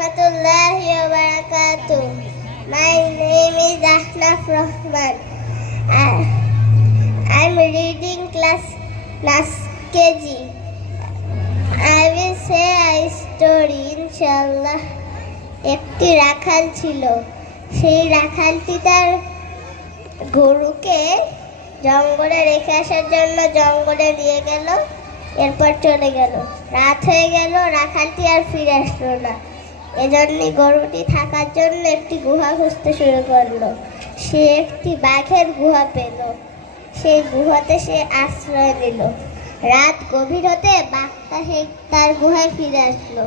warahmatullahi wabarakatuh. My name is Ahnaf Rahman. I'm reading class KG. I will say a story, inshallah. একটি রাখাল ছিল। সেই রাখালটি তার গরুকে জঙ্গলে রেখে আসার জন্য জঙ্গলে নিয়ে গেল। এরপর চলে গেল। রাত হয়ে গেল, রাখালটি আর ফিরে আসলো না। এজন্যই গরুটি থাকার জন্য একটি গুহা খুঁজতে শুরু করলো। সে একটি বাঘের গুহা পেল। সেই গুহাতে সে আশ্রয় নিল। রাত গভীর হতে বাঘটা সেই তার গুহায় ফিরে আসলো।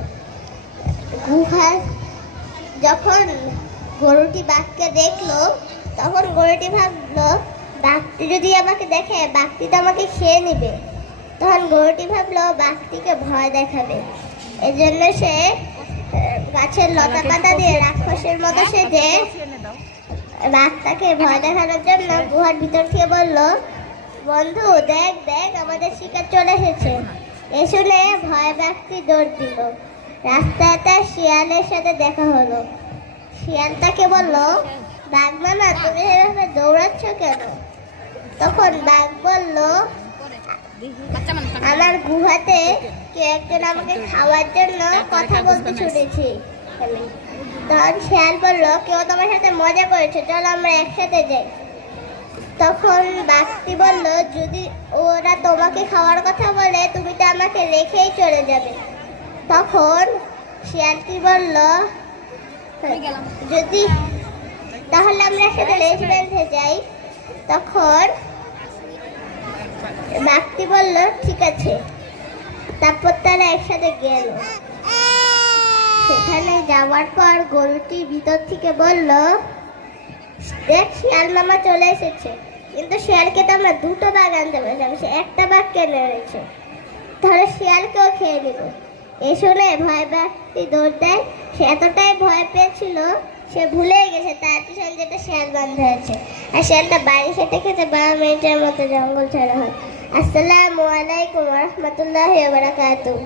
গুহায় যখন গরুটি বাঘকে দেখলো, তখন গরুটি ভাবলো, বাঘটি যদি আমাকে দেখে, বাঘটি তো আমাকে খেয়ে নেবে। তখন গরুটি ভাবলো বাঘটিকে ভয় দেখাবে। এজন্য সে গাছের লতা পাতা দিয়ে রাক্ষসের মতো সেজে বাঘটাকে ভয় দেখানোর জন্য গুহার ভিতর থেকে বলল, বন্ধু দেখ দেখ, আমাদের শিকার চলে এসেছে। এ শুনে ভয় বাঘটি দৌড় দিল। রাস্তায় তার শিয়ালের সাথে দেখা হলো। শিয়াল তাকে বলল, বাঘ মামা, তুমি এভাবে দৌড়াচ্ছ কেন? তখন বাঘ বলল, আমার গুহাতে কেউ একজন আমাকে খাওয়ার জন্য কথা বলতে শুনেছি। তখন শিয়াল বলল, কেউ তোমার সাথে মজা করেছে, চলো আমরা একসাথে যাই। তখন বাঘটি বলল, যদি ওরা তোমাকে খাওয়ার কথা বলে, তুমি তো আমাকে রেখেই চলে যাবে। তখন শিয়ালটি বলল, যদি তাহলে আমরা একসাথে লেজ বেঁধে যাই। তখন বাঘটি বলল, ঠিক আছে। তারপর তারা একসাথে গেল। সেখানে যাওয়ার পর গরুটি ভিতর থেকে বলল, দেখ শিয়াল মামা চলে এসেছে, কিন্তু শিয়ালকে তো আমরা দুটো বাঘ আনতে বলেছিলাম, সে একটা বাঘ কেন এনেছে, তাহলে শিয়ালকেও খেয়ে নিব। এ শুনে ভয় বাঘটি দৌড় দেয়। সে এতটাই ভয় পেয়েছিল, সে ভুলে গেছে তার পিছনে যেটা শিয়াল বাঁধা আছে। আর শিয়ালটা বাড়ি খেতে খেতে 12 মিনিটের মতো জঙ্গল ছাড়া হয়। আসসালামু আলাইকুম রহমতুল্লাহি ওয়া বারাকাতুহু।